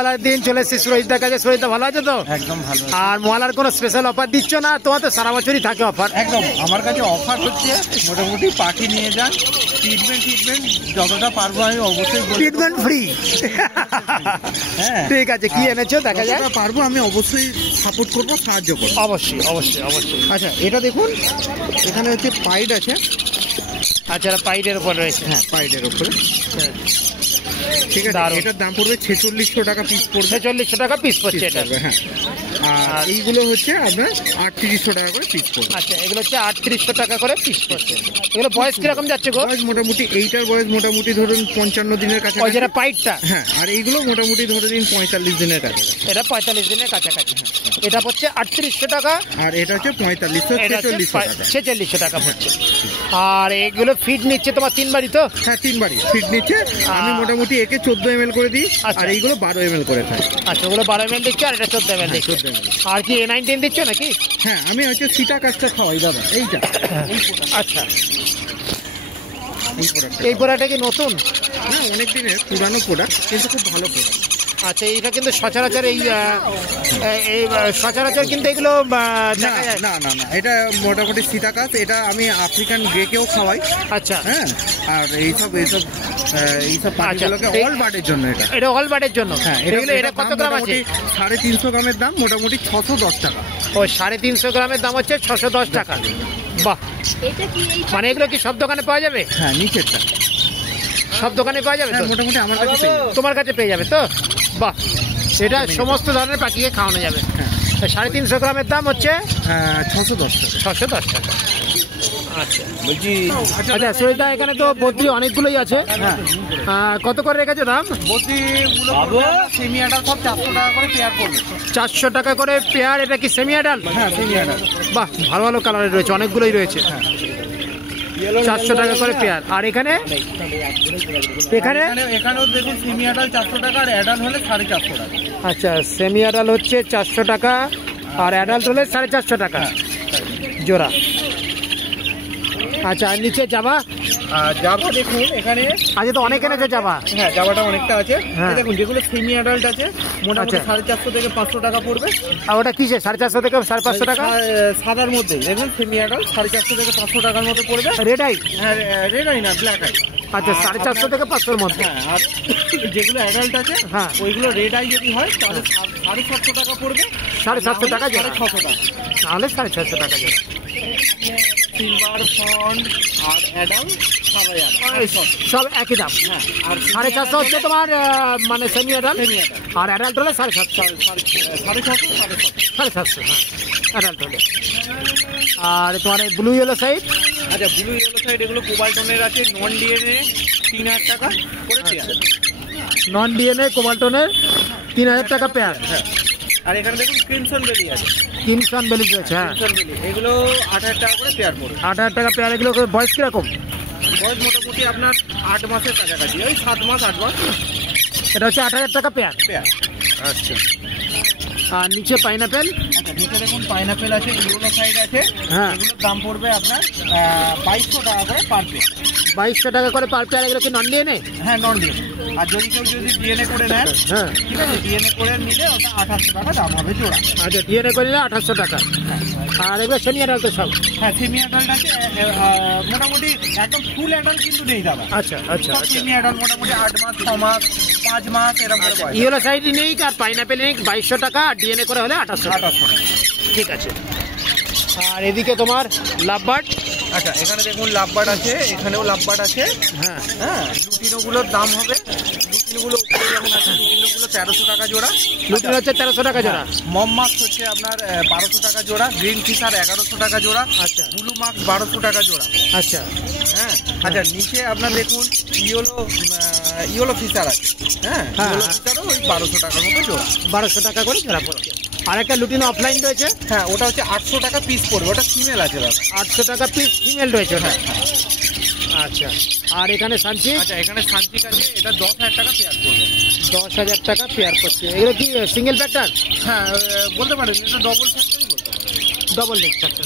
মহালয়ার দিন চলে এসেছি সুরজিৎদার কাছে। সুরজিৎদা ভালো আছে তো? একদম ভালো। আর মহালয়ার কোনো স্পেশাল অফার দিচ্ছ না? তোমার তো সারা বছরই থাকে অফার। একদম আমার কাছে অফার হচ্ছে মোটামুটি পাখি নিয়ে যান, ট্রিটমেন্ট যতটা পারবো আমি অবশ্যই ট্রিটমেন্ট ফ্রি। হ্যাঁ ঠিক আছে, কি এনেছো দেখা যায়? পারবো আমি অবশ্যই সাপোর্ট করবো, সাহায্য করবো। অবশ্যই অবশ্যই অবশ্যই। আচ্ছা এটা দেখুন, এখানে হচ্ছে পাইড আছে। আচ্ছা, পাইডের উপর রয়েছে। হ্যাঁ পাইডের উপরে, ঠিক আছে। এটার দাম পড়বে 4600 টাকা পিস পড়বে। 4600 টাকা পিস পড়ছে এটা। হ্যাঁ, আর এইগুলো হচ্ছে আপনার 3800 টাকা করে পিস পড়বে। আচ্ছা, এগুলো হচ্ছে 3800 টাকা করে পিস পড়ছে। এগুলো বয়স কিরকম যাচ্ছে গো? বয়স মোটামুটি এইটার বয়স মোটামুটি ধরুন 55 দিনের কাছে। ওই যেটা পাইডটা? হ্যাঁ, আর এইগুলো মোটামুটি ধরে দিন 45 দিনের কাছে। এটা 45 দিনের কাছাকাছি। এটা পড়ছে 3800 টাকা, আর এটা হচ্ছে 4600 টাকা পড়ছে। আর এগুলো ফিড নিচ্ছে তোমার 3 বাড়ি তো? হ্যাঁ 3 বাড়ি ফিড নিচ্ছে। আমি মোটামুটি একে 14 ml করে দিই, আর এইগুলো 12 ml করে খাই। আচ্ছা, ওগুলো 12 ml দিচ্ছে আর এটা 14 ml দিচ্ছে। আর কি A19 দিচ্ছ নাকি? হ্যাঁ, আমি হচ্ছে সিটা কাজটা খাওয়াই দাদা। এইটা আচ্ছা, এই পোড়াটা কি নতুন? হ্যাঁ, অনেক দিনের পুরানো প্রোডাক্ট, কিন্তু খুব ভালো প্রোডাক্ট। আচ্ছা, এইটা কিন্তু সচরাচর সচরাচর কিন্তু এগুলো দেখা যায় না। এটা মোটামুটি সীতা কাজ। এটা আমি আফ্রিকান গ্রেকেও খাওয়াই। আচ্ছা, হ্যাঁ, আর এইসব পাখিগুলোকে অল বার্ডের জন্য। এটা অল বার্ডের জন্য। হ্যাঁ, এটা কত গ্রাম আছে? 350 গ্রামের দাম মোটামুটি 610 টাকা। ও, 350 গ্রামের দাম হচ্ছে 610 টাকা। বাহ, মানে এগুলো কি সব দোকানে পাওয়া যাবে? হ্যাঁ, নিচেরটা সব দোকানে পাওয়া যাবে তো? মোটামুটি আমার কাছে তোমার কাছে পেয়ে যাবে তো? বাহ, এটা সমস্ত ধরনের পাখিকে খাওয়ানো যাবে। 350 গ্রামের দাম হচ্ছে 610 টাকা। 610 টাকা। আচ্ছা, বলছি আচ্ছা সুরজিৎদা, এখানে তো বদ্রি অনেকগুলোই আছে। কত করে রেখেছো দাম? বদ্রিগুলো সেমি অ্যাডাল্ট সব 400 টাকা করে পেয়ার পড়বে। 400 টাকা করে পেয়ার। এটা কি সেমি অ্যাডাল্ট? হ্যাঁ, সেমি অ্যাডাল্ট। বাহ, ভালো ভালো কালারের রয়েছে, অনেকগুলোই রয়েছে। 400 টাকা করে পেয়ার। আর এখানেও দেখুন সেমি অ্যাডাল্ট 400 টাকা, আর অ্যাডাল্ট হলে 450 টাকা। আচ্ছা, সেমি অ্যাডাল্ট হচ্ছে 400 টাকা, আর অ্যাডাল্ট হলে 450 টাকা জোড়া। আচ্ছা, আর নিচে জাবা? জাবা দেখুন এখানে আচ্ছা, তো অনেক এনেছে জাবা। হ্যাঁ, জাবাটা অনেকটা আছে। দেখুন যেগুলো সেমি অ্যাডাল্ট আছে মোটামুটি 450 থেকে 500 টাকা পড়বে। আর ওটা কিসে 450 থেকে 550 টাকা? সাদার মধ্যে দেখুন সেমি অ্যাডাল্ট 450 থেকে 500 টাকার মতো পড়বে। Red eye? হ্যাঁ, রেড আই না, ব্ল্যাক আই। আচ্ছা, 450 থেকে 500-র মধ্যে। হ্যাঁ, আর যেগুলো অ্যাডাল্ট আছে ওইগুলো রেড আই যদি হয় তাহলে 750 টাকা পড়বে। 750 টাকা জোড়া? 600 টাকা। তাহলে 650 টাকা জোড়া। সিলভার ফন্ড আর অ্যাডাল্ট সব একই দাম। হ্যাঁ, আর 450 হচ্ছে তোমার মানে সেমি অ্যাডাল্ট, আর অ্যাডাল্ট হলে 750। 750, হ্যাঁ, অ্যাডাল্ট হলে। আর তোমার এই ব্লু ইয়েলো সাইড? আচ্ছা, ব্লু ইয়েলো সাইড এগুলো কোবাল্টনের আছে, নন ডিএনএ 3000 টাকা করে পেয়ার। নন ডিএনএ কোবাল্টনের 3000 টাকা পেয়ার। হ্যাঁ, আর এখানে দেখুন ক্রিমসন বেলি আছে। ক্রিমসন বেলি রয়েছে। হ্যাঁ, এগুলো 8000 টাকা করে পেয়ার পড়বে। 8000 টাকা পেয়ার। এগুলো বয়স কিরকম? বয়স মোটামুটি আপনার 8 মাসের কাছাকাছি, ওই 7 মাস 8 মাস। এটা হচ্ছে 8000 টাকা পেয়ার। আচ্ছা, আর নিচে পাইনাপেল? আচ্ছা, নিচে দেখুন পাইনাপেল আছে, ইয়েলো সাইড আছে। হ্যাঁ, এগুলোর দাম পড়বে আপনার 2200 টাকা করে পার পেয়ার। 2200 টাকা করে পার পেয়ার। এগুলো কি নন ডিএনএ? হ্যাঁ, নন ডিএনএ। আর যদি কেউ ডিএনএ করে নেন, হ্যাঁ, ঠিক আছে, ডিএনএ করে নিলে ওটা 2800 টাকা দাম হবে জোড়া। আচ্ছা, ডিএনএ করে নিলে 2800 টাকা। আর এগুলো সেমি অ্যাডাল্ট তো সব? হ্যাঁ, সেমি অ্যাডাল্ট আছে। মোটামুটি একদম ফুল অ্যাডাল্ট কিন্তু নেই দাদা। আচ্ছা আচ্ছা, সেমি অ্যাডাল্ট মোটামুটি 8 মাস 6 মাস 5 মাস এরকম করে। ইয়েলো সাইড নেই আর পাইনাপেল নেই। 2200 টাকা। আর ডিএনএ করে হলে 2800 টাকা। ঠিক আছে। আর এদিকে তোমার লাভবার্ড? আচ্ছা, এখানে দেখুন লাভবার্ড আছে, এখানেও লাভবার্ড আছে। হ্যাঁ হ্যাঁ, লুটিনোগুলোর দাম হবে, লুটিনোগুলো উপরে যেমন আছে, লুটিনোগুলো 1300 টাকা জোড়া। লুটিনো হচ্ছে 1300 টাকা জোড়া। মম মাছ হচ্ছে আপনার 1200 টাকা জোড়া। গ্রিন ফিশার 1100 টাকা জোড়া। আচ্ছা, ব্লু মাছ 1200 টাকা জোড়া। আচ্ছা, হ্যাঁ। আচ্ছা, নিচে আপনার দেখুন ইয়েলো ফিশার আছে। হ্যাঁ, ইয়েলো ফিশারও ওই 1200 টাকার মতো জোড়া। 1200 টাকা করে জোড়া পড়ছে। আর একটা লুটিনো অফলাইন রয়েছে। হ্যাঁ, ওটা হচ্ছে 800 টাকা পিস পড়বে। ওটা ফিমেল আছে দাদা। 800 টাকা পিস ফিমেল রয়েছে। হ্যাঁ, আচ্ছা। আর এখানে সানচিক? আচ্ছা, এখানে সানচিক আছে, এটা 10,000 টাকা পেয়ার পড়বে। 10,000 টাকা পেয়ার করছে। এগুলো কি সিঙ্গেল ফ্যাক্টর? হ্যাঁ, বলতে পারেন এটা ডবল ফ্যাক্টরই বলতে পারেন। Double leg factor.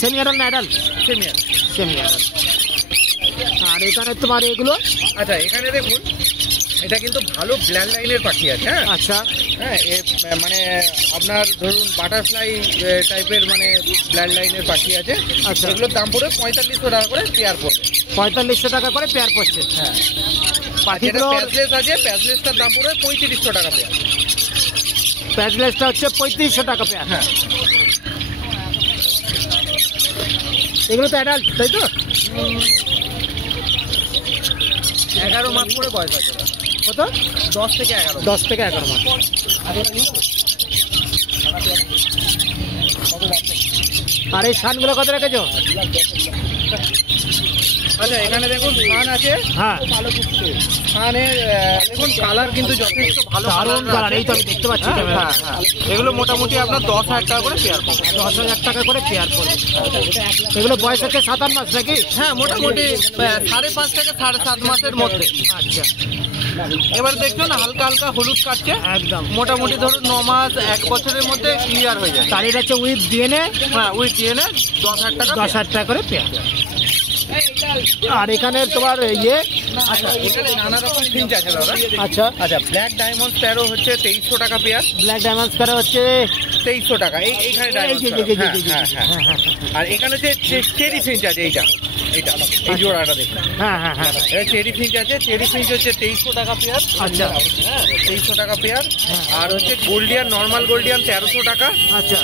Semi adult না অ্যাডাল্ট? Semi adult. আর এখানে তোমার এগুলো? আচ্ছা, এখানে দেখুন এটা কিন্তু ভালো ব্ল্যাক লাইনের পাখি আছে। হ্যাঁ আচ্ছা হ্যাঁ, মানে আপনার ধরুন বাটারফ্লাই টাইপের মানে ব্ল্যাক লাইনের পাখি আছে। আচ্ছা। এগুলোর দাম পড়বে 4500 টাকা করে পেয়ার পড়বে। 4500 টাকা করে পেয়ার পড়ছে। হ্যাঁ, পাখিগুলো প্যাচলেস আছে, প্যাচলেসটার দাম পড়বে 3500 টাকা পেয়ার। প্যাচলেসটা হচ্ছে 3500 টাকা পেয়ার। হ্যাঁ, এগুলো তো অ্যাডাল্ট, তাই তো? 11 মাস করে বয়স আছে। কত? 10 থেকে 11। 10 থেকে 11 মাস। আর এই শানগুলো কত রেখেছো? আচ্ছা, এখানে দেখুন শান আছে। হ্যাঁ, শানের দেখুন কালার কিন্তু যথেষ্ট ভালো দারুণ কালার, এই তো আমি দেখতে পাচ্ছি। হ্যাঁ হ্যাঁ, এগুলো মোটামুটি আপনার 10,000 টাকা করে পেয়ার পড়বে। 10,000 টাকা করে পেয়ার পড়বে। এগুলো বয়স হচ্ছে 7-8 মাস নাকি? হ্যাঁ, মোটামুটি 5.5 থেকে 7.5 মাসের মধ্যে। আচ্ছা, এবার দেখুন হালকা হালকা হলুদ কাটছে, একদম। মোটামুটি ধরুন 9 মাস 1 বছরের মধ্যে ক্লিয়ার হয়ে যায়। তার এটা হচ্ছে উইথ ডিএনএ। হ্যাঁ, উইথ ডিএনএ 10,000 টাকা। 10,000 টাকা করে পেয়ার। আর এখানে তোমার ইয়ে, আচ্ছা, এখানে নানা রকম ফিঞ্চ আছে দাদা। আচ্ছা আচ্ছা, ব্ল্যাক ডায়মন্ড স্প্যারো হচ্ছে 2300 টাকা পেয়ার। ব্ল্যাক ডায়মন্ড স্প্যারো হচ্ছে 2300 টাকা। এইখানে ডায়মন্ড স্প্যারো। হ্যাঁ হ্যাঁ হ্যাঁ। আর এখানে যে চেরি ফিঞ্চ আছে, এইটা এই জোড়াটা দেখুন। হ্যাঁ হ্যাঁ হ্যাঁ। এটা চেরি ফিঞ্চ আছে, চেরি ফিঞ্চ হচ্ছে 2300 টাকা পেয়ার। আচ্ছা হ্যাঁ, 2300 টাকা পেয়ার। আর হচ্ছে গোল্ডিয়ান, নর্মাল গোল্ডিয়ান 1300 টাকা, আচ্ছা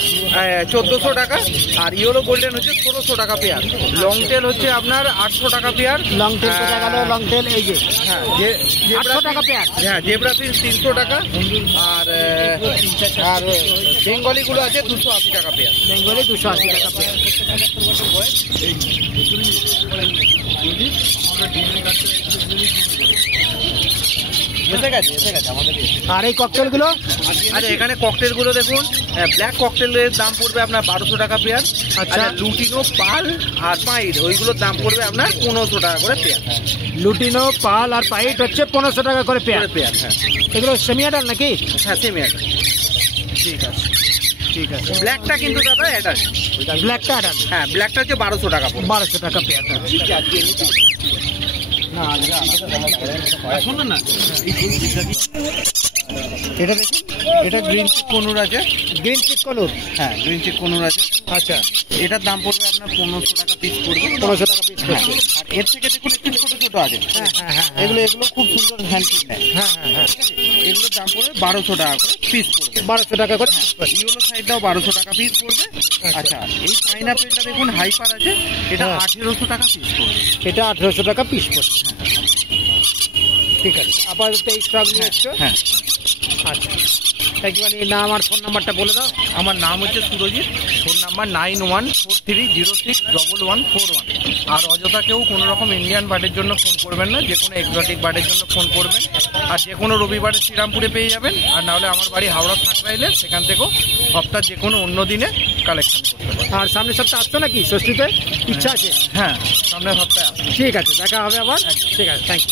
1400 টাকা। আর ইয়েলো গোল্ডেন হচ্ছে 1600 টাকা পেয়ার। লং টেল হচ্ছে আপনার 800 টাকা পেয়ার। লং টেল কোথায় গেল? লং টেল এই যে হ্যাঁ, 800 টাকা পেয়ার। হ্যাঁ, জেব্রা ফিশ 300 টাকা। আর বেঙ্গলি গুলো আছে 280 টাকা পেয়ার। বেঙ্গলি 280 টাকা পেয়ার। আর এই ককটেল গুলো? আচ্ছা, এখানে ককটেল গুলো দেখুন, ব্ল্যাক ককটেলের দাম পড়বে আপনার 1200 টাকা পেয়ার। আচ্ছা, লুটিনো, পাল আর পাইড ওইগুলোর দাম পড়বে আপনার 1500 টাকা করে পেয়ার। লুটিনো, পাল আর পাইট হচ্ছে 1500 টাকা করে পেয়ার। পেয়ার হ্যাঁ। এগুলো সেমি অ্যাডাল্ট নাকি? হ্যাঁ, সেমি অ্যাডাল্ট। ঠিক আছে ঠিক আছে। ব্ল্যাকটা কিন্তু দাদা অ্যাডাল্ট। ব্ল্যাকটা অ্যাডাল্ট। হ্যাঁ, ব্ল্যাকটা হচ্ছে 1200 টাকা পড়বে। 1200 টাকা পেয়ার। শুনুন না, এটা দেখুন, এটা গ্রিন চিক কনুর আছে। Green cheek conure? হ্যাঁ, গ্রিন চিক কনুর আছে। আচ্ছা, এটার দাম পড়বে আপনার 1500 টাকা পিস পড়বে। 1500 টাকা পিস পড়বে। আর এর থেকে দেখুন একটু ছোট ছোট আছে। হ্যাঁ হ্যাঁ হ্যাঁ। এগুলো খুব সুন্দর হ্যান্ড পিক নেয়। হ্যাঁ হ্যাঁ হ্যাঁ। এগুলোর দাম পড়বে 1200 টাকা করে পিস পড়বে। 1200 টাকা করে পিস পড়বে। ইয়েলো সাইডটাও 1200 টাকা পিস পড়বে। আচ্ছা, এই পাইনাপেলটা দেখুন হাইপার আছে, এটা 1800 টাকা পিস পড়বে। এটা 1800 টাকা পিস পড়বে। ঠিক আছে, আপাতত এই স্টক নিয়ে এসছো? হ্যাঁ। আচ্ছা, একবারে নাম আর ফোন নাম্বারটা বলে দাও। আমার নাম হচ্ছে সুরজিৎ, ফোন নাম্বার 9143061141। আর অযথা কেউ কোনো রকম ইন্ডিয়ান বার্ডের জন্য ফোন করবেন না, যে কোনো এক্সোটিক বার্ডের জন্য ফোন করবেন। আর যে কোনো রবিবারে শ্রীরামপুরে পেয়ে যাবেন, আর নাহলে আমার বাড়ি হাওড়া সাঁকরাইলে, সেখান থেকেও সপ্তাহ যে কোনো অন্য দিনে কালেকশন করতে পারেন। আর সামনের সপ্তাহে আসছো নাকি ষষ্ঠীতে? ইচ্ছা আছে? হ্যাঁ, সামনের সপ্তাহে আসুন। ঠিক আছে, দেখা হবে আবার। ঠিক আছে, থ্যাংক ইউ।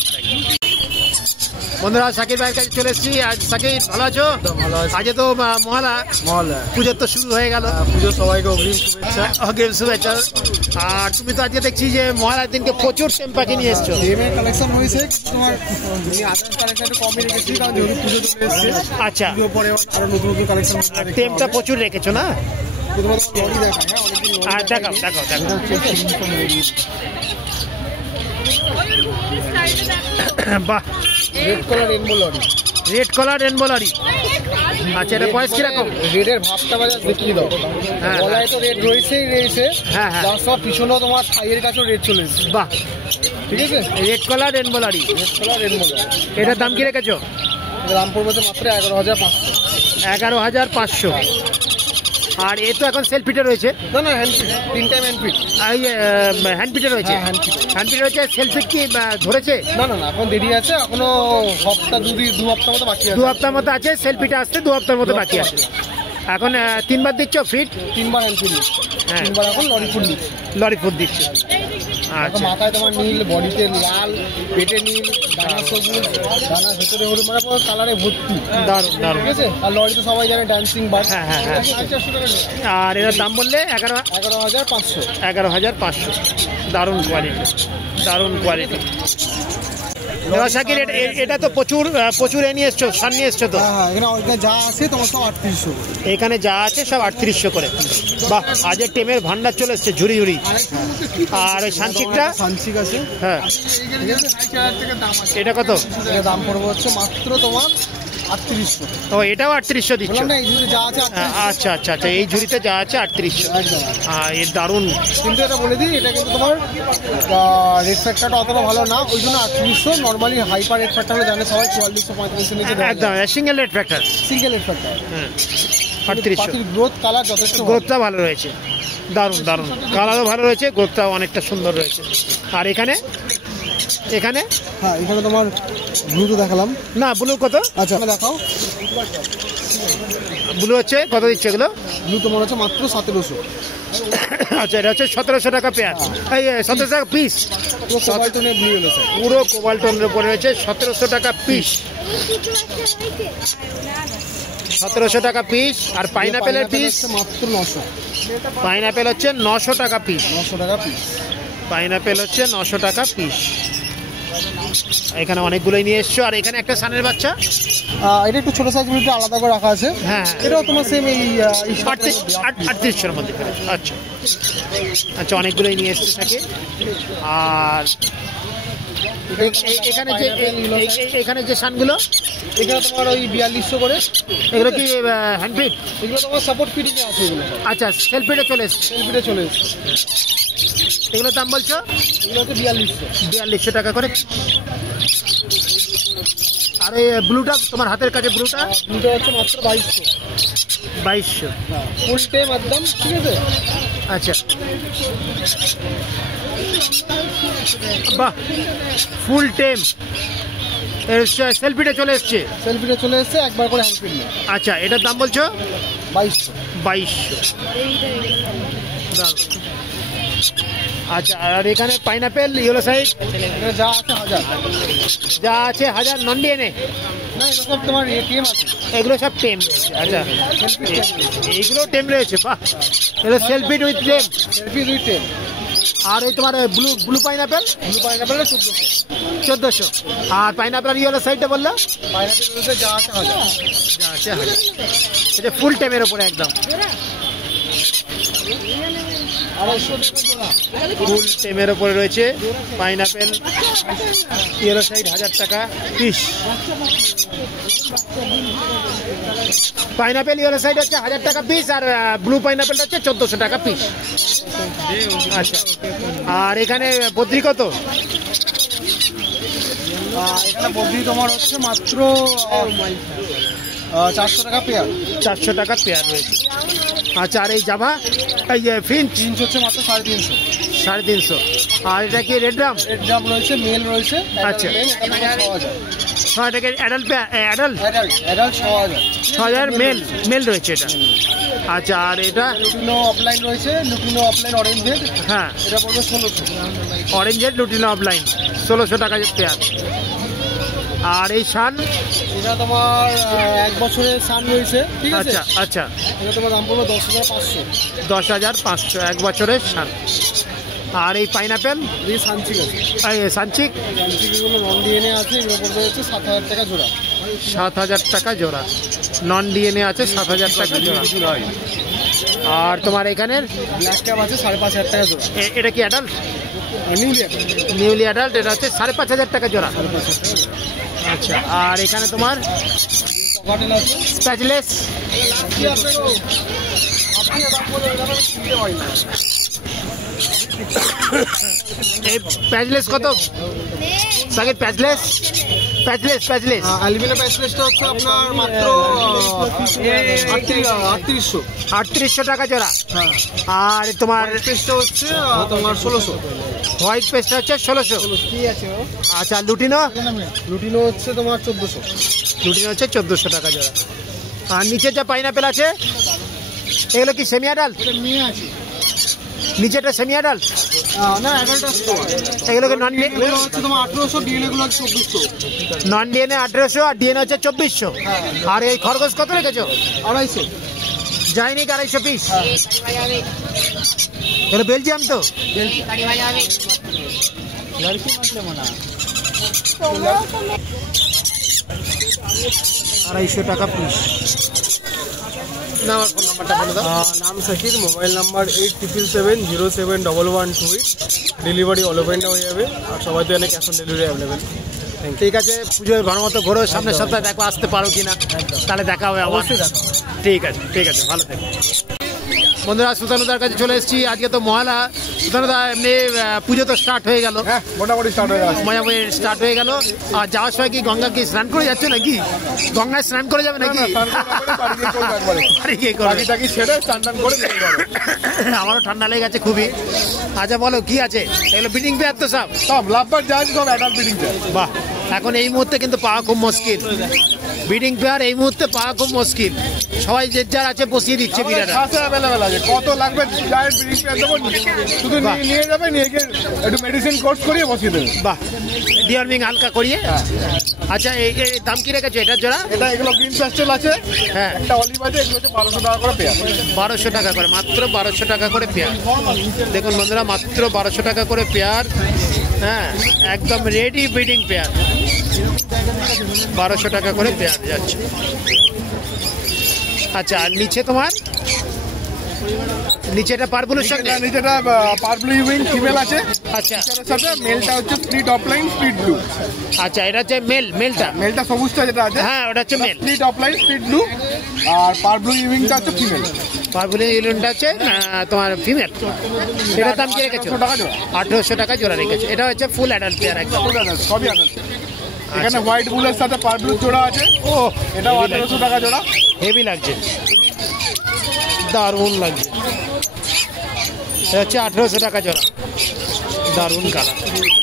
বন্ধুরা, সাকিব ভাইয়ের কাছে চলে এসেছি। আজ সাকিব ভালো আছো? ভালো আছি। আজ তো মহালয়া, পুজোর তো শুরু হয়ে গেল। পুজো সবাইকে অগ্রিম শুভেচ্ছা। অগ্রিম শুভেচ্ছা। আর তুমি তো আজকে দেখছি যে মহালয়ার দিনকে প্রচুর টেম পাখি নিয়ে এসছো। টেমের কালেকশন হয়েছে, তোমার আদার্স কালেকশন একটু কমই রেখেছি, কারণ যেহেতু পুজো চলে এসছে। আচ্ছা, পুজো পরে আরো নতুন নতুন কালেকশন টেমটা প্রচুর রেখেছো না? লরি দেখায়। হ্যাঁ, অনেকদিন আর দেখাও দেখাও দেখাও। বাহ, red colour rainbow lory. Red colour rainbow lory. আচ্ছা, এটা বয়স কিরকম? রেডের ভাবটা বাজার দেখিয়ে দাও। হ্যাঁ, গলায় তো রেড রয়েছেই রয়েছে, হ্যাঁ হ্যাঁ। তার সব পিছনেও তোমার থাইয়ের কাছেও রেড চলে এসেছে। বাহ, ঠিক আছে, red colour rainbow lory. Red colour rainbow lory. এটার দাম কি রেখেছো? দাম পড়বে তো মাত্র 11,500। 11,500। আর এ তো এখন সেলফিটে রয়েছে। না না, hand fit, 3 time hand fit. হ্যান্ডপিটে রয়েছে। হ্যাঁ, হ্যান্ডপিটে রয়েছে। সেলফিট কি ধরেছে? না না না, এখন দেরি আছে, এখনো সপ্তাহ 2 হপ্তাহ মতো বাকি আছে। 2 হপ্তাহ মতো আছে। সেলফিটে আসতে 2 হপ্তাহের মতো বাকি আছে। এখন 3বার দিচ্ছ ফিট? 3বার হ্যান্ড ফিট দিচ্ছে। হ্যাঁ, 3বার এখন লরি ফুট দিচ্ছে। লরি ফুট দিচ্ছে। এখন আচ্ছা, মাথায় তোমার নীল, বডিতে লাল, পেটে নীল, ডানা সবুজ, ডানা ভেতরে হলুদ, মানে পুরো কালারে ভর্তি। দারুণ দারুণ। ঠিক আছে, আর লরি তো সবাই জানে ডান্সিং বার্ড। হ্যাঁ, হ্যাঁ, হ্যাঁ। 450 টাকা নেয়। আর এটার দাম বললে 11,500। 11,500। দারুণ কোয়ালিটি, দারুণ কোয়ালিটি। এবার শাকির এটা তো প্রচুর নিয়ে এসছো, সার নিয়ে এসছো তো? হ্যাঁ, এখানে যা আছে তোমার সব 3800 করে। এখানে যা আছে সব 3800 করে। বাহ, আজের টেমের ভান্ডার চলে এসছে ঝুড়ি ঝুড়ি। আর ওই সানচিকটা? সানচিক আছে, হ্যাঁ। এটা কত? এটা দাম পড়বে হচ্ছে মাত্র তোমার 3800। ও, এটাও 3800 দিচ্ছ? বললাম না এই ঝুড়ি যা আছে 3800। আচ্ছা আচ্ছা আচ্ছা, এই ঝুড়িতে যা আছে 3800। একদম। এর দারুণ। কিন্তু এটা বলে দিই, এটা কিন্তু তোমার রেড ফ্যাক্টরটা অতটা ভালো না, ওই জন্য 3800। নর্মালি হাইপার রেড ফ্যাক্টর হলে জানে সবাই 4435 নিচে দেয়। একদম single red factor. Single red factor. হ্যাঁ, 3800। পাখির গ্রোথ কালার যথেষ্ট গ্রোথটা ভালো রয়েছে, দারুণ দারুণ। কালারও ভালো রয়েছে, গ্রোথটাও অনেকটা সুন্দর রয়েছে। আর এখানে হ্যাঁ, এখানে তোমার ব্লু তো দেখালাম না, ব্লু কত? আচ্ছা দেখাও। ব্লু হচ্ছে কত দিচ্ছে এগুলো? ব্লু তোমার হচ্ছে মাত্র 1700। আচ্ছা, এটা হচ্ছে 1700 টাকা পেয়ার, এই 1700 টাকা পিস। কোবাল্টনের ব্লু হলো স্যার, পুরো কোবাল্টনের উপরে রয়েছে 1700 টাকা পিস। 1700 টাকা পিস। আর পাইনাপেলের পিস মাত্র 900। পাইনাপেল হচ্ছে 900 টাকা পিস। 900 টাকা পিস। পাইনাপেল হচ্ছে 900 টাকা পিস। এখানে অনেকগুলোই নিয়ে এসছো। আর এখানে একটা সানের বাচ্চা, এটা একটু ছোট সাইজ গুলো আলাদা করে রাখা আছে। হ্যাঁ, এটাও তোমার সেম এই 3800-এর মধ্যে। আচ্ছা আচ্ছা, অনেকগুলোই নিয়ে এসছে থাকে। আর এখানে যে সানগুলো, এখানে তোমার ওই 4200 করে। এগুলো কি হ্যান্ড ফিড? এগুলো তোমার সাপোর্ট ফিটিং আছে এগুলো। আচ্ছা, সেলফ ফিডে চলে এসছে। সেল ফিটে চলে এসছে। এগুলোর দাম বলছো? এগুলো হচ্ছে 4200। 4200 টাকা করে। আর এই ব্লুটা তোমার হাতের কাছে, ব্লুটা হচ্ছে মাত্র 2200। 2200। ফুল টেম একদম, ঠিক আছে। আচ্ছা, বাহ, ফুল টেম সেলফিটে চলে এসছে। সেল ফিটে চলে এসছে, একবার করে হ্যান্ড ফিট নেই। আচ্ছা, এটার দাম বলছো? 2200। 2200। আচ্ছা, আর এখানে পাইনাপেল ইয়েলো সাইড এখানে যা আছে 1000। যা আছে 1000 নন ডিএনএ? না, এটা সব তোমার এটিএম আছে। এগুলো সব টেম রয়েছে। আচ্ছা, এইগুলো টেম রয়েছে। বাহ, এগুলো সেলফিট উইথ টেম। সেলফি দুই টেম। আর ওই তোমার ব্লু পাইনাপেল? Blue pineapple 1400। 1400। আর পাইনাপেল ইয়েলো সাইডটা বললো? পাইনাপেল রয়েছে যা আছে 1000। যা আছে 1000। এটা ফুল টেমের ওপরে একদম। ফুল টেমের ওপরে রয়েছে পাইনাপেল ইয়েলো সাইড, 1000 টাকা পিস। পাইনাপেল ইয়েলো সাইড হচ্ছে 1000 টাকা পিস। আর ব্লু পাইনাপেলটা হচ্ছে 1400 টাকা পিস। আচ্ছা, আর এখানে বদ্রি কত? এখানে বদ্রি তোমার হচ্ছে মাত্র 400 টাকা পেয়ার। 400 টাকা পেয়ার রয়েছে। আচ্ছা, আর এই জাভা, এই ফিঞ্চ হচ্ছে মাত্র 350। 350। আর এটা কি রেড ড্রাম? রেড ড্রাম রয়েছে, মেল রয়েছে। আচ্ছা, 6000। টাকা অ্যাডাল্ট 6000 মেল রয়েছে এটা। আচ্ছা, আর এটা লুটিনো অফলাইন রয়েছে, লুটিনো অফলাইন অরেঞ্জ হেড। হ্যাঁ, এটা পড়বে 1600। অরেঞ্জ হেড লুটিনো অফলাইন 1600 টাকা পেয়ার। আর এই সান, এটা তোমার 1 বছরের সান রয়েছে, ঠিক আছে। আচ্ছা আচ্ছা, এটা তোমার দাম পড়বে 10500। 10500, 1 বছরের সান। আর এই পাইনাপেল, এই সানচিক আছে। সানচিক এগুলো নন ডিএনএ আছে, এগুলো পড়বে হচ্ছে 7000 টাকা জোড়া। 7000 টাকা জোড়া। নন ডিএনএ আছে 7000 টাকা জোড়া। আর তোমার এখানের ব্ল্যাক ক্যাপ আছে 5500 টাকা জোড়া। এটা কি অ্যাডাল্ট? নিউলি অ্যাডাল্ট, এটা হচ্ছে 5500 টাকা জোড়া। আচ্ছা, আর এখানে তোমার স্প্যাচলেস, এই প্যাচলেস কত? সাকিব, প্যাচলেস অ্যালুমিনিয়াম প্যাচলেসটা হচ্ছে আপনার মাত্র 3800 টাকা জোড়া। হ্যাঁ। আর তোমার পেস্টটা হচ্ছে তোমার 1600। হোয়াইট পেস্টটা হচ্ছে 1600। আচ্ছা, লুটিনো হচ্ছে তোমার 1400। লুটিনো হচ্ছে 1400 টাকা জোড়া। আর নিচে যা পাইনাপেল আছে এগুলো কি সেমি অ্যাডাল্ট? মেয়ে আছে নিচেটা সেমি অ্যাডাল্ট না, অ্যাডাল্ট আছে। এগুলোকে নন এগুলো হচ্ছে তোমার 1800, ডিএনএ গুলো হচ্ছে 2400। নন ডিএনএ 1800 আর ডিএনএ হচ্ছে 2400। আর এই খরগোশ কত রেখেছো? 250। যায়নি 250 পিস। এগুলো বেলজিয়াম তো? 250 টাকা পিস। না, আমার ফোন নাম্বারটা বলে দাও। নাম Shakir, mobile number 8777071128। Delivery all over India হয়ে যাবে, আর সবাই তো এখানে ক্যাশ অন ডেলিভারি অ্যাভেলেবেল। ঠিক আছে, পুজোয় ভালো মতো ঘোরো, সামনের সপ্তাহে দেখো আসতে পারো কিনা, তাহলে দেখা হবে আমার। ঠিক আছে, ঠিক আছে, ভালো থেকো। বন্ধুরা, সুতানুদার কাছে চলে এসেছি। আজকে তো মহালা। সুতানুদা, এমনি পুজো তো স্টার্ট হয়ে গেল, হ্যাঁ মোটামুটি স্টার্ট হয়ে গেছে। মোটামুটি স্টার্ট হয়ে গেল। আর যাওয়ার সময় কি গঙ্গা কি স্নান করে যাচ্ছে নাকি? গঙ্গায় স্নান করে যাবে নাকি? আমারও ঠান্ডা লেগে গেছে খুবই। আচ্ছা বলো, কি আছে এগুলো? বিডিং পেয়ার তো সব? সব লাভবার জাহাজ, সব অ্যাডাল্ট বিডিং পেয়ার। বাহ, এখন এই মুহূর্তে কিন্তু পাওয়া খুব মুশকিল। বিডিং পেয়ার এই মুহূর্তে পাওয়া খুব মুশকিল। সবাই যে যার আছে বসিয়ে দিচ্ছে বিড়াটা। অ্যাভেলেবেল আছে, কত লাগবে জায়ান্ট বিডিং পেয়ার দেবো, শুধু নিয়ে যাবে, নিয়ে গিয়ে একটু মেডিসিন কোর্স করিয়ে বসিয়ে দেবে। বাহ, ডিওয়ার্মিং হালকা করিয়ে। আচ্ছা, এই দাম কি রেখেছো এটার জোড়া? এটা এগুলো গ্রিন প্যাস্টেল আছে, হ্যাঁ, একটা অলিভ আছে, এগুলো হচ্ছে 1200 টাকা করে পেয়ার। 1200 টাকা করে, মাত্র 1200 টাকা করে পেয়ার। দেখুন বন্ধুরা, মাত্র 1200 টাকা করে পেয়ার। হ্যাঁ, একদম রেডি ব্রিডিং পেয়ার, 1200 টাকা করে পেয়ার যাচ্ছে। আচ্ছা, আর নিচে তোমার নিচেটা পারবুলের সঙ্গে? নিচেটা পার্পল ইউইং ফিমেল আছে। আচ্ছা, এর সাথে মেলটা হচ্ছে স্প্লিট অফলাইন স্প্লিট ব্লু। আচ্ছা, এটা হচ্ছে মেলটা। মেলটা সবুজটা যেটা আছে, হ্যাঁ, ওটা হচ্ছে male. Split offline split blue. আর পার্পল ইউইংটা হচ্ছে ফিমেল। পারবুলের ইউনিটটা হচ্ছে তোমার ফিমেল। এটার দাম কি রেখেছো? 1800 টাকা জোড়া। 1800 টাকা জোড়া রেখেছো। এটা হচ্ছে ফুল অ্যাডাল্ট পেয়ার একদম। সবই অ্যাডাল্ট। এখানে হোয়াইট বুলের সাথে পার্পল জোড়া আছে। ও, এটা 1800 টাকা জোড়া। হেভি লাগছে, দারুণ লাগছে। এটা হচ্ছে 1800 টাকা জোড়া, দারুণ কালার।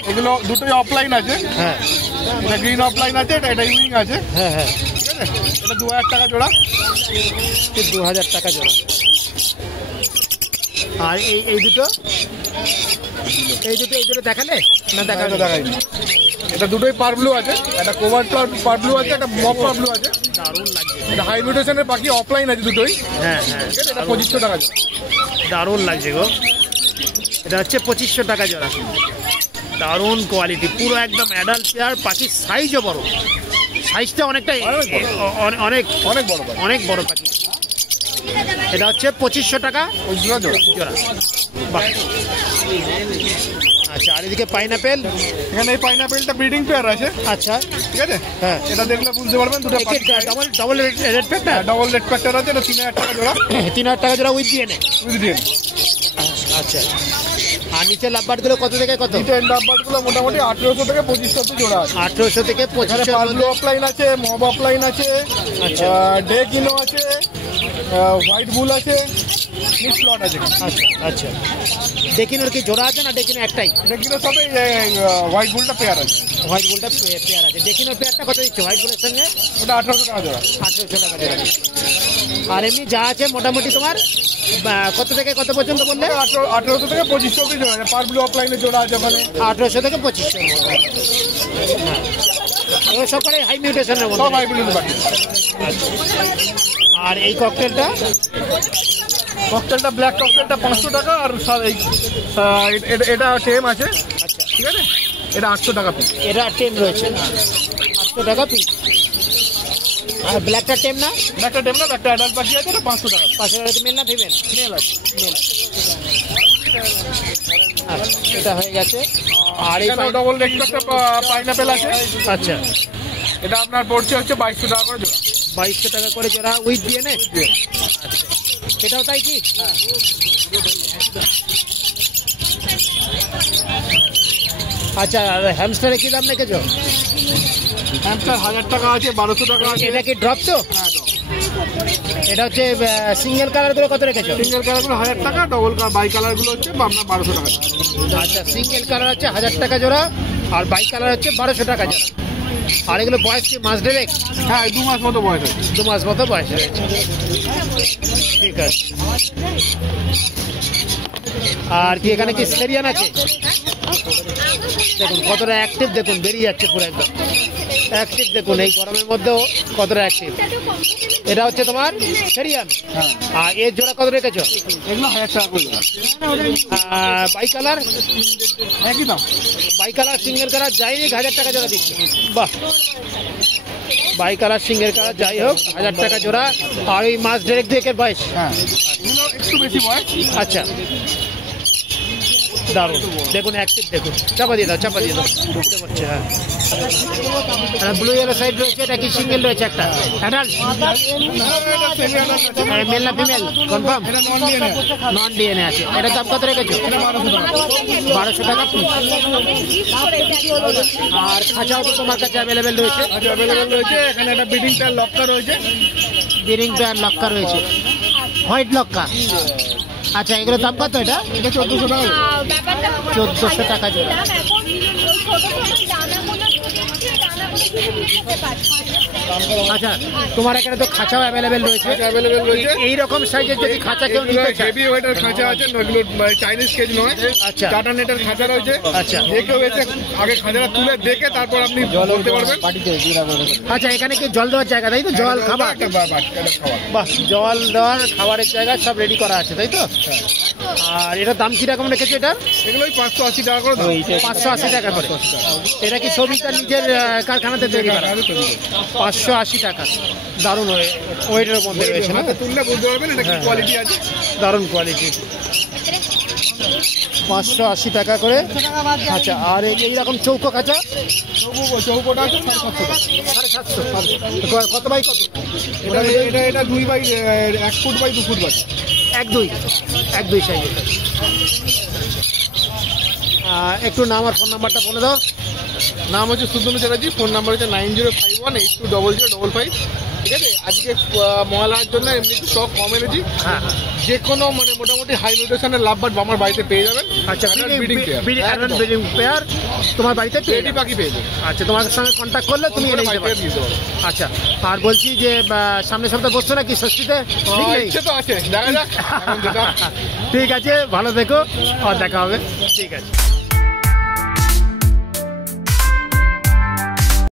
এগুলো দুটোই অফলাইন আছে। হ্যাঁ, এটা গ্রিন অফলাইন আছে, এটা ইউইং আছে। হ্যাঁ, হ্যাঁ, ঠিক আছে, এটা 2000 টাকা জোড়া। 2000 টাকা জোড়া। আর এই দুটো দেখালে না? দেখাইনি। এটা দুটোই পার্পলু আছে, একটা কোভার পার্পলু আছে, একটা মপ পার্পলু আছে। দারুণ লাগছে। এটা হাই মিউটেশনের, বাকি অফলাইন আছে দুটোই। হ্যাঁ, হ্যাঁ, ঠিক আছে, এটা 2500 টাকা জোড়া। দারুণ লাগছে গো। এটা হচ্ছে 2500 টাকা জোড়া। দারুণ কোয়ালিটি, পুরো একদম অ্যাডাল্ট পেয়ার। পাখির সাইজও বড়, সাইজটা অনেকটাই অনেক অনেক বড় পাখি। অনেক বড় পাখি। এটা হচ্ছে 2500 টাকা জোড়া জোড়া। বাহ, আচ্ছা, আর এদিকে পাইনাপেল। এখানে এই পাইনাপেলটা ব্রিডিং পেয়ার আছে। আচ্ছা, ঠিক আছে, হ্যাঁ, এটা দেখলে বুঝতে পারবেন দুটো ডবল রেড প্যাকটা। ডবল রেড প্যাক্টার আছে, এটা 3000 টাকা জোড়া। 3000 টাকা জোড়া উইথ ডিএনএ। বুঝলেন? আচ্ছা, আর নিচে লাভবার্ডগুলো কত থেকে কত? টেন ডাব্বারগুলো মোটামুটি 1800 থেকে 2500 জোড়া আছে। 1800 থেকে 2500 পার্পল অফলাইন আছে, মব অফলাইন আছে, আচ্ছা, ডে কিনো আছে, হোয়াইট বুল আছে, মিক্স লট আছে। আচ্ছা, আচ্ছা, ডেকিনোর কি জোড়া আছে না ডেকিনো একটাই? ডে কিনোর সাথে হোয়াইট বুলটা পেয়ার আছে। হোয়াইট বুলটা পেয়ার আছে। ডেকিনোর পেয়ারটা কত দিচ্ছে হোয়াইট বুলের সঙ্গে? ওটা 1800 টাকা জোড়া। 1800 টাকা জোড়া। আর এমনি যা আছে মোটামুটি তোমার কত থেকে কত পর্যন্ত বললে? 1800 থেকে 2500 অব্দি জোড়া আছে। পার্পল অফলাইনের জোড়া আছে ওখানে 1800 থেকে 2500 এর মধ্যে। হ্যাঁ, এগুলো সব করে হাই মিউটেশনের মধ্যে। সব হাই বুলের বাকি। আর এই ককটেলটা ব্ল্যাক ককটেলটা 500 টাকা। আর এটা টেম আছে। আচ্ছা, ঠিক আছে, এটা 800 টাকা পিস। এটা টেম রয়েছে, 800 টাকা পিস। আর ব্ল্যাকটা টেম না? ব্ল্যাকটা টেম না, ব্ল্যাকটা অ্যাডাল্ট পাখি আছে, এটা 500 টাকা। 500 টাকা মেল না ফিমেল? মেল আছে। মেল। আচ্ছা, এটা হয়ে গেছে। আর এই এখানে ডবল রেড একটা পাইনাপেল আছে। আচ্ছা, এটা আপনার পড়ছে হচ্ছে 2200 টাকা করে জোড়া। 2200 টাকা করে জোড়া উইথ ডিএনএ। আচ্ছা, এটাও তাই কি? আচ্ছা, আর হ্যামস্টারে কি দাম রেখেছো? হ্যামস্টার 1000 টাকা আছে, 1200 টাকা আছে। এটা কি ড্রপ তো? এটা হচ্ছে সিঙ্গেল কালারগুলো কত রেখেছো? সিঙ্গেল কালারগুলো 1000 টাকা, ডবল বাই কালারগুলো হচ্ছে আপনার 1200 টাকা। আচ্ছা, সিঙ্গেল কালার হচ্ছে 1000 টাকা জোড়া, আর বাই কালার হচ্ছে 1200 টাকা জোড়া। আর এগুলো বয়স কি মাস ডেরেক? হ্যাঁ, 2 মাস মতো বয়স আছে। 2 মাস মতো বয়স রয়েছে। ঠিক আছে। আর কি এখানে কি সেরিয়ান আছে? দেখুন কতটা অ্যাক্টিভ, দেখুন বেরিয়ে যাচ্ছে পুরো একদম। অ্যাক্টিভ দেখুন এই গরমের মধ্যেও কতটা অ্যাক্টিভ। এটা হচ্ছে তোমার সেরিয়ান। হ্যাঁ, আর এর জোড়া কত রেখেছো? এগুলো 1000 টাকা করে। বাই কালার একই দাম। বাই কালার সিঙ্গেল কালার যাই হোক 1000 টাকা জোড়া দিচ্ছে। বাহ, বাই কালার সিঙ্গেল কালার যাই হোক 1000 টাকা জোড়া। আর ওই মাছ ডাইরেক্ট থেকে বয়স? হ্যাঁ, এগুলো একটু বেশি বয়স। আচ্ছা, দারুণ দেখুন অ্যাক্টিভ দেখুন। চাপা দিয়ে দাও, চাপা দিয়ে দাও, বুঝতে পারছি। হ্যাঁ, ব্লু ইয়েলো সাইড রয়েছে। এটা কি সিঙ্গেল রয়েছে একটা অ্যাডাল্ট? মেল না ফিমেল কনফার্ম? নন ডিএনএ আছে। এটা দাম কত রেখেছো? 1200 টাকা পিস। আর খাঁচাও তো তোমার কাছে অ্যাভেলেবেল রয়েছে? অ্যাভেলেবেল রয়েছে। এখানে একটা ব্রিডিং পেয়ার লক্কা রয়েছে। ব্রিডিং পেয়ার লক্কা রয়েছে, হোয়াইট লক্কা। আচ্ছা, এগুলো দাম কত? এটা 1400 টাকা। 1400 টাকা জোড়া। আচ্ছা, তোমার এখানে তো খাঁচাও অ্যাভেলেবেল রয়েছে? অ্যাভেলেবেল রয়েছে। এইরকম সাইজের যদি খাঁচা কেউ নিতে চায়? হেভি ওয়েটের খাঁচা আছে, এগুলো চাইনিজ কেজ নয়। আচ্ছা, টাটা নেটের খাঁচা রয়েছে। আচ্ছা, যে কেউ এসে আগে খাঁচাটা তুলে দেখে তারপর আপনি বলতে পারবেন। আচ্ছা, এখানে কি জল দেওয়ার জায়গা তাই তো? জল খাবার? খাবার। বাহ, জল দেওয়ার খাবারের জায়গা সব রেডি করা আছে তাই তো? আর এটার দাম কিরকম রেখেছে? এটা এগুলোই 580 টাকা করে দাম। 580 টাকা করে। এটা কি সবিতার নিজের কারখানাতে তৈরি করা? 580 টাকা। দারুণ ওয়েটের মধ্যে রয়েছে না? হাতে তুললে বুঝতে পারবেন এটা কি কোয়ালিটি আছে। দারুণ কোয়ালিটি। 580 টাকা করে। আচ্ছা, আর এইরকম চৌকো খাঁচা? চৌকোটা আছে 750। কত বাই কত? এটা 2 by 1 foot by 2 foot by 1-2 সাইজের। একটু নাম আর ফোন নাম্বারটা বলে দাও। নাম হচ্ছে সুন্দর চ্যাটার্জি। ফোন নাম্বার হচ্ছে 9051820055। ঠিক আছে, আজকে মহালয়ার জন্য এমনি একটু স্টক কম এনেছি। হ্যাঁ, যে কোনো মানে মোটামুটি হাই মিউটেশনের লাভ বাট আমার বাড়িতে পেয়ে যাবেন। আচ্ছা, ব্রিডিং পেয়ার তোমার বাড়িতে রেডি পাখি পেয়ে যাবেন। আচ্ছা, তোমার সঙ্গে কন্ট্যাক্ট করলে তুমি এনে দিতে পারো। আচ্ছা, আর বলছি যে সামনের সপ্তাহে বসছো নাকি ষষ্ঠীতে? ইচ্ছে তো আছে, দেখা যাক এখন যেটা। ঠিক আছে, ভালো থেকো, আর দেখা হবে। ঠিক আছে।